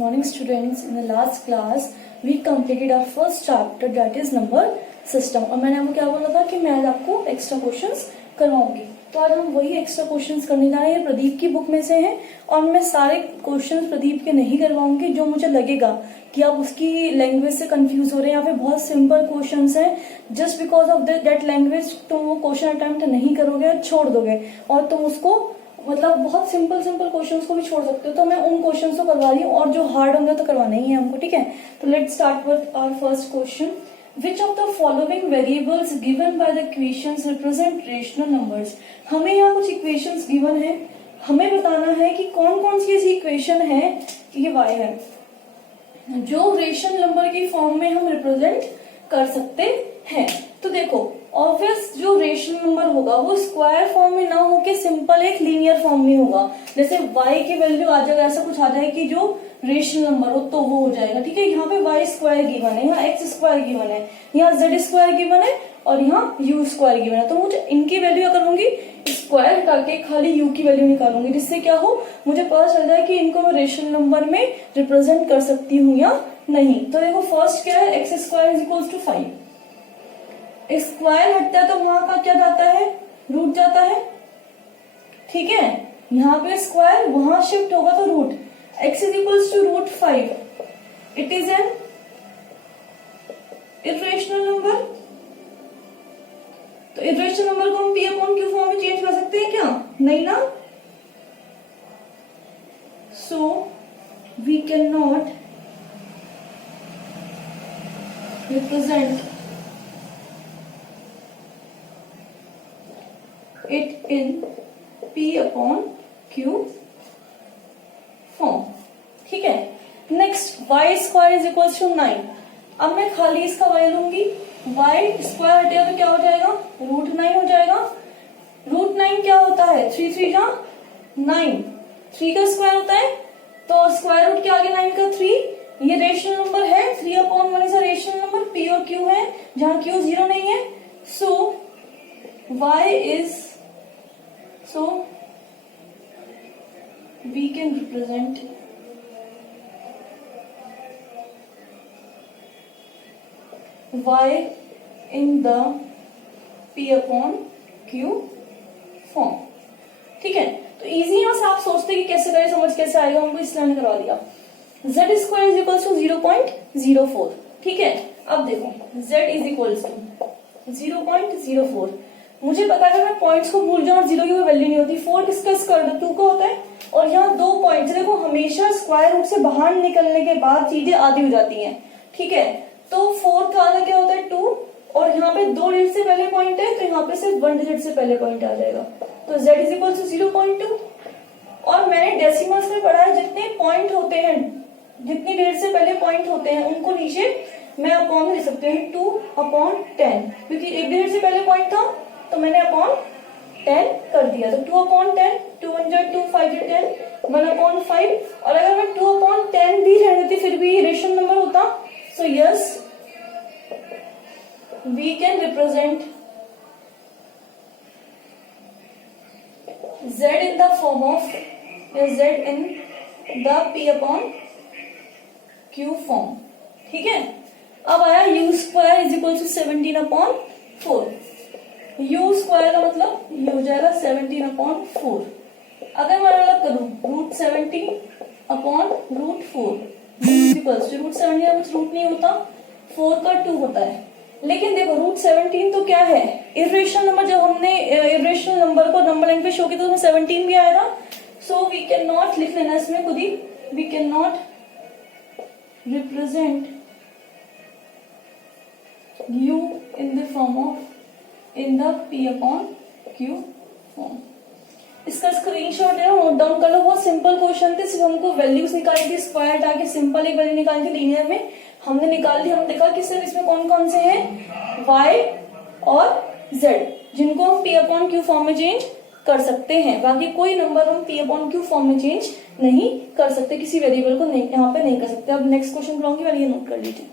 morning students. In the last class we completed our first chapter, that is number system. और मैंने आपको क्या बोला था कि मैं आज आपको एक्स्ट्रा क्वेश्चंस करवाऊंगी. तो आज हम वही एक्स्ट्रा क्वेश्चंस करने जा रहे हैं. प्रदीप की बुक में से हैं और मैं सारे क्वेश्चंस प्रदीप के नहीं करवाऊंगी. जो मुझे लगेगा कि आप उसकी लैंग्वेज से कंफ्यूज हो रहे हैं या फिर बहुत सिंपल क्वेश्चंस हैं, just because of that language तुम वो क्वेश्चन अटेम्प्ट नहीं करोगे, छोड़ दोगे और तुम उसको मतलब बहुत सिंपल क्वेश्चंस को भी छोड़ सकते हो. तो मैं उन क्वेश्चंस को करवा रही हूँ और जो हार्ड होंगे तो करवाना ही है हमको. ठीक है, तो let's start with our first question. Which of the following variables given by the equations represent rational numbers? हमें यहाँ कुछ इक्वेशंस गिवन है, हमें बताना है कि कौन कौन सी ऐसी इक्वेशन है, ये y है, जो रेशनल नंबर की फॉर्म में हम रिप्रेजेंट कर सकते हैं. तो देखो ऑब्वियस जो रेशनल नंबर होगा वो स्क्वायर फॉर्म में ना होके सिंपल एक लीनियर फॉर्म में होगा. जैसे y की वैल्यू आ जाएगा, ऐसा कुछ आ जाए कि जो रेशनल नंबर हो तो वो हो जाएगा. ठीक है, यहाँ पे y स्क्वायर गिवन है, यहाँ x स्क्वायर गिवन है, यहाँ z स्क्वायर गिवन है और यहाँ u स्क्वायर गिवन है. तो मुझे इनकी वैल्यू क्या करूंगी, स्क्वायर हटा के खाली u की वैल्यू निकालूंगी, जिससे क्या हो मुझे पता चल जाए कि इनको मैं रेशनल नंबर में रिप्रेजेंट कर सकती हूँ या नहीं. तो देखो फर्स्ट क्या है, x square is equal to 5. Square हटता है तो वहां का क्या जाता है, रूट जाता है. ठीक है, यहाँ पे स्क्वायर वहां शिफ्ट होगा तो root. x is equals to root 5. It is an irrational number. तो इरेशनल नंबर को हम p अपॉन q फॉर्म में चेंज कर सकते हैं क्या, नहीं ना. So we can not represent it in p upon q form. ठीक है, next y square is equal to 9. अब मैं खाली इसका y लूंगी, y स्क्वायर हटेगा तो क्या हो जाएगा, रूट 9 हो जाएगा. रूट 9 क्या होता है, 3 3 जा 9, 3 का स्क्वायर होता है तो स्क्वायर रूट के आगे 9 का 3. ये रेशनल नंबर है, 3 upon 1 is a rational number. p और q है जहां q 0 नहीं है. सो y is, so we can represent y in the p upon q form. ठीक है, तो इजी है, बस आप सोचते कि कैसे करें, समझ कैसे आएगा, हमको इसलिए मैंने करवा दिया. z square is equal to 0.04. ठीक है, अब देखो z इज इक्वल टू 0.04. मुझे पता है मैं पॉइंट्स को भूल जाऊं और जीरो की कोई वैल्यू नहीं होती. 4 किसका स्क्वायर रूट 2 का होता है और यहाँ 2 पॉइंट्स. देखो हमेशा स्क्वायर रूट से बाहर निकलने के बाद चीजें आधी हो जाती हैं. ठीक है, तो 4 का आधा क्या होता है 2 और यहाँ पे 2 डिजिट से पहले पॉइंट है तो यहाँ पे सिर्फ 1 डिजिट से पहले पॉइंट आ जाएगा. तो z इज इक्वल टू 0.2. और मैंने डेसिमल्स में पढ़ा है जितने पॉइंट होते हैं, जितनी डिजिट से पहले पॉइंट होते हैं उनको नीचे मैं अपॉन में लिख सकते हैं 2/10, क्योंकि एक डिजिट से पहले पॉइंट था तो मैंने अपॉन 10 कर दिया. तो 2/10, 2 1 जा 2, 5 जा 10, 1/5. और अगर मैं 2/10 भी रहने देती फिर भी रेशनल नंबर होता. So yes, we can represent z in the form of z in the p upon q form. ठीक है, अब आया u square is equal to 17/4. u square का मतलब ये हो जाएगा 17/4. अगर मैं अलग करूं रूट 17/√4 इक्वल्स टू रूट 17 का कुछ रूट नहीं होता, 4 का 2 होता है. लेकिन देखो रूट 17 तो क्या है, इरेशनल नंबर. जब हमने इरेशनल नंबर को नंबर लाइन पे शो किया तो उसमें 17 भी आया था. सो वी कैन नॉट, लिख लेना इसमें खुद ही, we can not represent u in the form of in the p upon q form. इसका स्क्रीनशॉट है, नोट डाउन कर लो. बहुत सिंपल क्वेश्चन थे, सिर्फ हमको वैल्यूज निकाली थी, स्क्वायर हटा के सिंपल एक वैल्यू निकाली थी लीनियर में, हमने निकाल दी. हमने देखा कि सिर्फ इसमें कौन कौन से हैं, y और z, जिनको हम p अपॉन q फॉर्म में चेंज कर सकते हैं. बाकी कोई नंबर हम p अपॉन q फॉर्म में चेंज नहीं कर सकते, किसी वेरिएबल को नहीं, यहाँ पे नहीं कर सकते. अब नेक्स्ट क्वेश्चन बुलाऊंगी, वाली ये नोट कर लीजिए.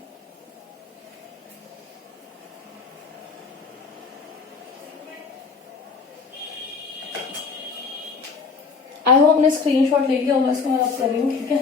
आई होप आपने स्क्रीनशॉट ले लिया होगा, इसको मैं अब कर रही हूँ. ठीक है,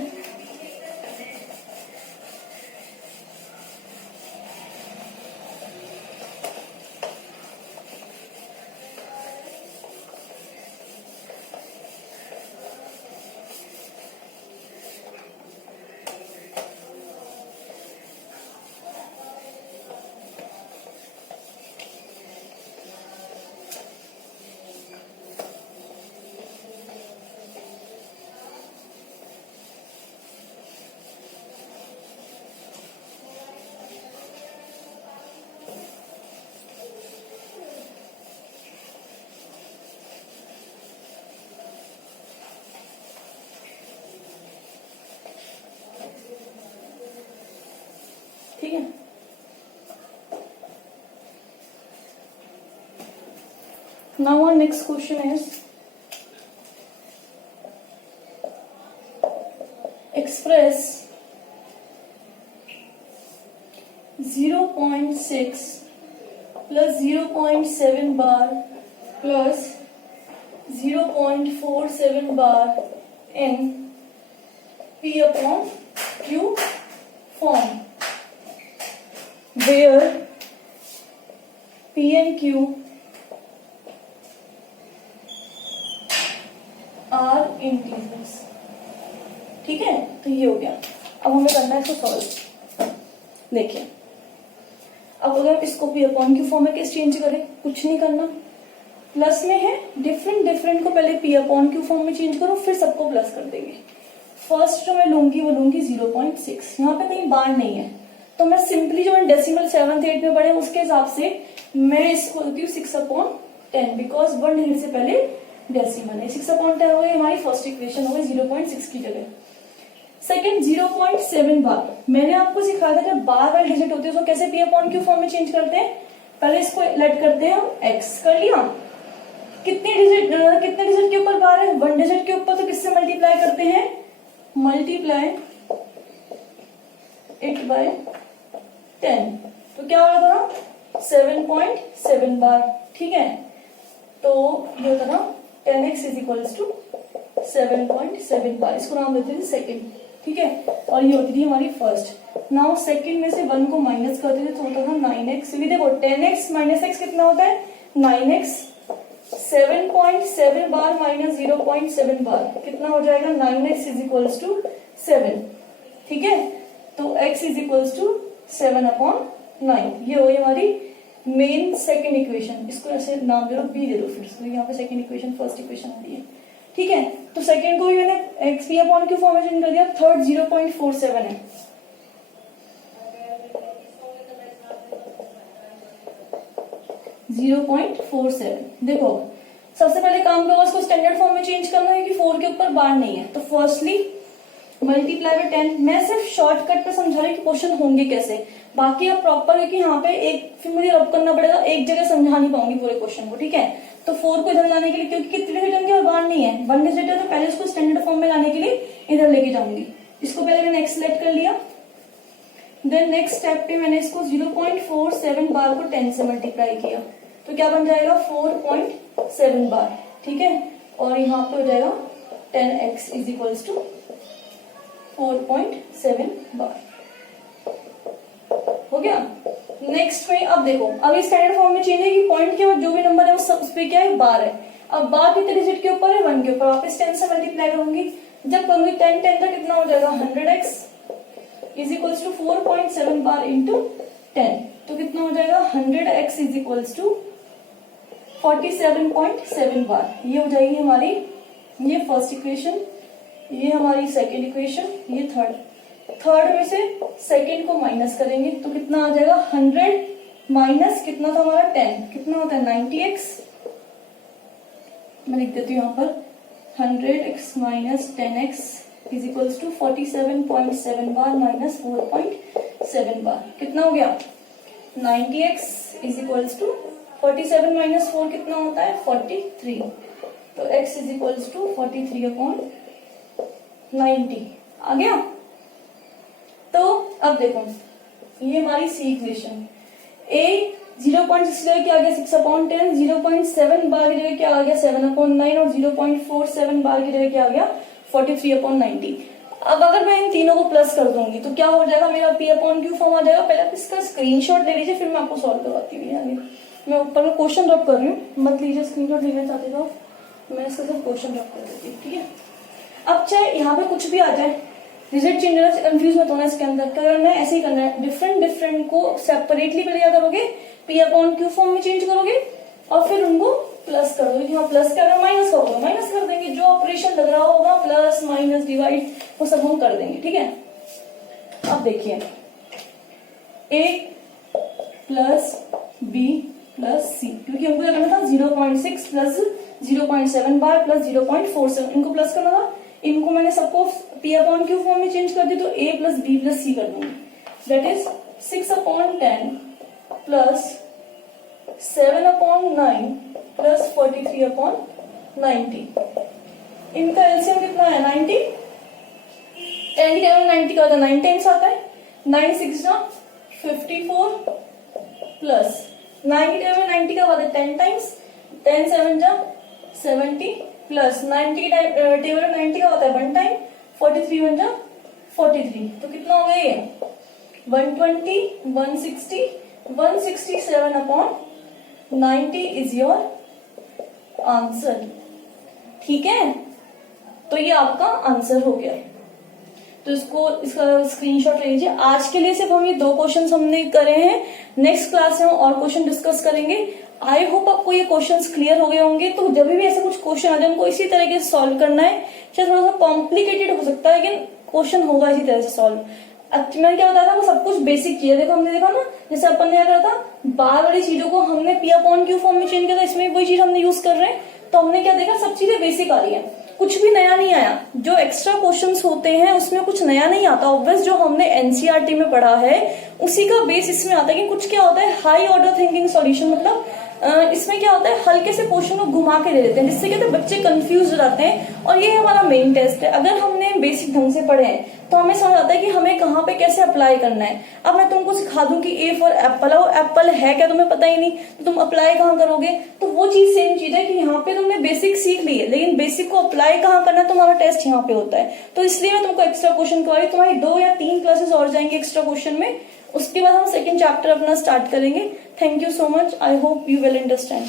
now our next question is express 0.6 plus 0.7 bar plus 0.47 bar in P upon Q form, where P and Q are integers. ठीक है, तो ये हो गया। अब हमें करना है इसको सॉल्व। देखिए, अब अगर इसको पी अपॉन क्यू फॉर्म में कैसे चेंज करें, कुछ नहीं करना। प्लस में है, डिफरेंट को पहले पी अपॉन क्यू फॉर्म में चेंज करो, फिर सबको प्लस कर देंगे। फर्स्ट जो मैं लूंगी वो लूंगी 0.6। यहाँ पे कहीं बार नहीं है, तो मैं सिंपली जो मैं डेसिमल 7th 8th में पढ़े उसके हिसाब से मैं इसको देती हूँ 6/10, बिकॉज 1 डिजिट से पहले डेसिमल है। 6/10 हो गई हमारी फर्स्ट इक्वेशन, हो गई 0.6 की जगह। सेकेंड 0.7 बार, मैंने आपको सिखाया था जब बार वाले डिजिट होते हैं उसको कैसे पी अपॉन क्यू फॉर्म में चेंज करते हैं। पहले इसको लेट करते हैं हम एक्स, कर लिया। कितने डिजिट के ऊपर बार है, 1 डिजिट के ऊपर, तो किससे मल्टीप्लाई करते हैं, मल्टीप्लाई इट बाय 10, तो क्या होगा था 7.7 बार। ठीक है, तो ये होता ना 10x इज इक्वल्स टू 7.7 बार, इसको नाम देते थे सेकेंड। ठीक है, और ये होती थी हमारी फर्स्ट। नाउ सेकंड में से 1 को माइनस कर देते तो होता था 9x। देखो 10x माइनस x कितना होता है 9x। 7.7 बार माइनस 0.7 बार कितना हो जाएगा 9x इज इक्वल्स टू 7। ठीक है, तो x इज इक्वल्स टू 7/9। ये हो गई हमारी मेन सेकंड इक्वेशन। इसको ऐसे नाम दे दो, b दे दो, फिर इसको यहाँ पे सेकंड इक्वेशन फर्स्ट इक्वेशन आ रही है। ठीक है, तो सेकंड को भी मैंने x P upon Q form में चेंज कर दिया। थर्ड 0.47 है, देखो सबसे पहले काम करो उसको स्टैंडर्ड फॉर्म में चेंज करना है क्योंकि 4 के ऊपर बार नहीं है। तो फर्स्टली मल्टीप्लाई बाय 10। मैं सिर्फ शॉर्टकट पे समझा रही कि क्वेश्चन होंगे कैसे, बाकी आप प्रॉपर है कि यहाँ पे एक फिर मुझे रब करना पड़ेगा, एक जगह समझा नहीं पाऊंगी पूरे क्वेश्चन को। ठीक है, तो 4 को इधर लाने के लिए, क्योंकि कितने डिजिट और बार नहीं है 1 डिजिट है, तो पहले इसको स्टैंडर्ड फॉर्म में लाने के लिए इधर लेके जाऊंगी। इसको पहले मैंने एक्स सेलेक्ट कर लिया, देन नेक्स्ट स्टेप पे मैंने इसको 0.47 बार को 10 से मल्टीप्लाई किया, तो क्या बन जाएगा 4.7 बार। ठीक है, और यहाँ पे हो जाएगा 10x इज इक्वल्स टू 4.7 बार। हो गया। नेक्स्ट में अब देखो, अब स्टैंडर्ड फॉर्म में चेंज है कि पॉइंट के बाद जो भी नंबर है वो सब उस पे क्या है बार है। अब बार कितने डिजिट के ऊपर है 1 के ऊपर, वापस 10 से मल्टीप्लाई करूंगी। जब करूंगी 10 का कितना हो जाएगा 100x is equals to 4.7 bar into 10, तो कितना हो जाएगा 100x इज इक्वल्स टू 47.7 बार। ये हो जाएगी हमारी ये फर्स्ट इक्वेशन, ये हमारी सेकेंड इक्वेशन, ये थर्ड में से सेकेंड को माइनस करेंगे तो कितना आ जाएगा 100 माइनस कितना था हमारा 10, कितना होता है 90x। मैं लिख देती हूँ यहाँ पर 100x minus 10x is equals to 47.7 bar minus 4.7 bar. कितना हो गया 90x is equals to 47 minus 4 कितना होता है 43, तो x इज इक्वल्स टू 43/90 आ गया। तो अब देखो ये हमारी सी इक्वेशन, a 0.6 की जगह क्या आ गया 6/10, 0.7 बार की जगह क्या आ गया 7/9 और 0.47 बार की जगह क्या आ गया 43/90। अब अगर मैं इन तीनों को प्लस कर दूंगी तो क्या हो जाएगा मेरा p अपॉन क्यू फॉर्म आ जाएगा। पहले आप इसका स्क्रीनशॉट ले लीजिए, फिर मैं आपको सॉल्व करवाती हूँ। आगे मैं ऊपर में क्वेश्चन ड्रॉप कर रही हूँ, मत लीजिए स्क्रीनशॉट लेना चाहते तो मैं इसका सिर्फ क्वेश्चन ड्रॉप कर देती हूँ। ठीक है, अब चाहे यहाँ पे कुछ भी आ जाए, रिजल्ट चेंज होना, कंफ्यूज मत होना। इसके अंदर करना है ऐसे ही करना है, डिफरेंट को सेपरेटली पहले क्या करोगे पी अपॉन क्यू फॉर्म में चेंज करोगे और फिर उनको प्लस कर दोगे। यहाँ प्लस कर माइनस होगा, माइनस कर देंगे, जो ऑपरेशन लग रहा होगा प्लस माइनस डिवाइड वो सब हम कर देंगे। ठीक है, अब देखिए a plus b plus c, क्योंकि हमको क्या करना था 0.6 प्लस 0.7 बार प्लस 0.47 इनको प्लस करना था। इनको मैंने सबको p अपॉन क्यू फॉर्म में चेंज कर दी, तो a plus b plus c कर दूंगी। That is 6/10 plus 7/9 plus 43/90। इनका एलसीएम कितना है 90, एंड क्या 90 का होता है 9 टाइम्स आता है, 9 6 जा 54 प्लस 9 की टेबल में 90 का होता है 10 टाइम्स, 10 7 जा 70 प्लस 90 की टेबल में 90 का होता है 1 टाइम, 43 1 जा 43। तो कितना हो गया ये 120 160 167/90 इज योर आंसर। ठीक है, तो ये आपका आंसर हो गया। तो इसका स्क्रीनशॉट ले लीजिए। आज के लिए सिर्फ हम ये 2 क्वेश्चंस हमने करे हैं, नेक्स्ट क्लास में हम और क्वेश्चन डिस्कस करेंगे। आई होप आपको ये क्वेश्चंस क्लियर हो गए होंगे। तो जब भी ऐसे कुछ क्वेश्चन आ जाए उनको इसी तरीके से सॉल्व करना है, चाहे थोड़ा सा कॉम्प्लिकेटेड हो सकता है लेकिन क्वेश्चन होगा इसी तरह से सॉल्व। मैंने क्या बताया था, वो सब कुछ बेसिक चीज है। देखो हमने देखा ना, जैसे अपन ने क्या करा था, बार वाली चीजों को हमने P/Q फॉर्म में चेंज किया था, इसमें वही चीज हमने यूज कर रहे हैं। तो हमने क्या देखा, सब चीजें बेसिक आ रही है, कुछ भी नया नहीं आया। जो एक्स्ट्रा क्वेश्चंस होते हैं उसमें कुछ नया नहीं आता, ऑब्वियस जो हमने एनसीईआरटी में पढ़ा है उसी का बेस इसमें आता है। कि कुछ क्या होता है हाई ऑर्डर थिंकिंग सॉल्यूशन, मतलब इसमें क्या होता है हल्के से क्वेश्चन को घुमा के दे देते हैं, जिससे क्या बच्चे कंफ्यूज हो जाते हैं। और ये हमारा मेन टेस्ट है। अगर हमने बेसिक ढंग से पढ़े हैं तो हमें समझ आता है कि हमें कहाँ पे कैसे अप्लाई करना है। अब मैं तुमको सिखा दूं कि ए फॉर एप्पल है, वो एप्पल है क्या तुम्हें पता ही नहीं, तो तुम अप्लाई कहाँ करोगे। तो वो चीज सेम चीज है कि यहाँ पे तुमने बेसिक सीख ली है, लेकिन बेसिक को अप्लाई कहाँ करना है तुम्हारा टेस्ट यहाँ पे होता है। तो इसलिए मैं तुमको एक्स्ट्रा क्वेश्चन करवाई, तुम्हारी 2 या 3 क्लासेस और जाएंगे एक्स्ट्रा क्वेश्चन में। उसके बाद हम सेकंड चैप्टर अपना स्टार्ट करेंगे। Thank you so much, I hope you will understand.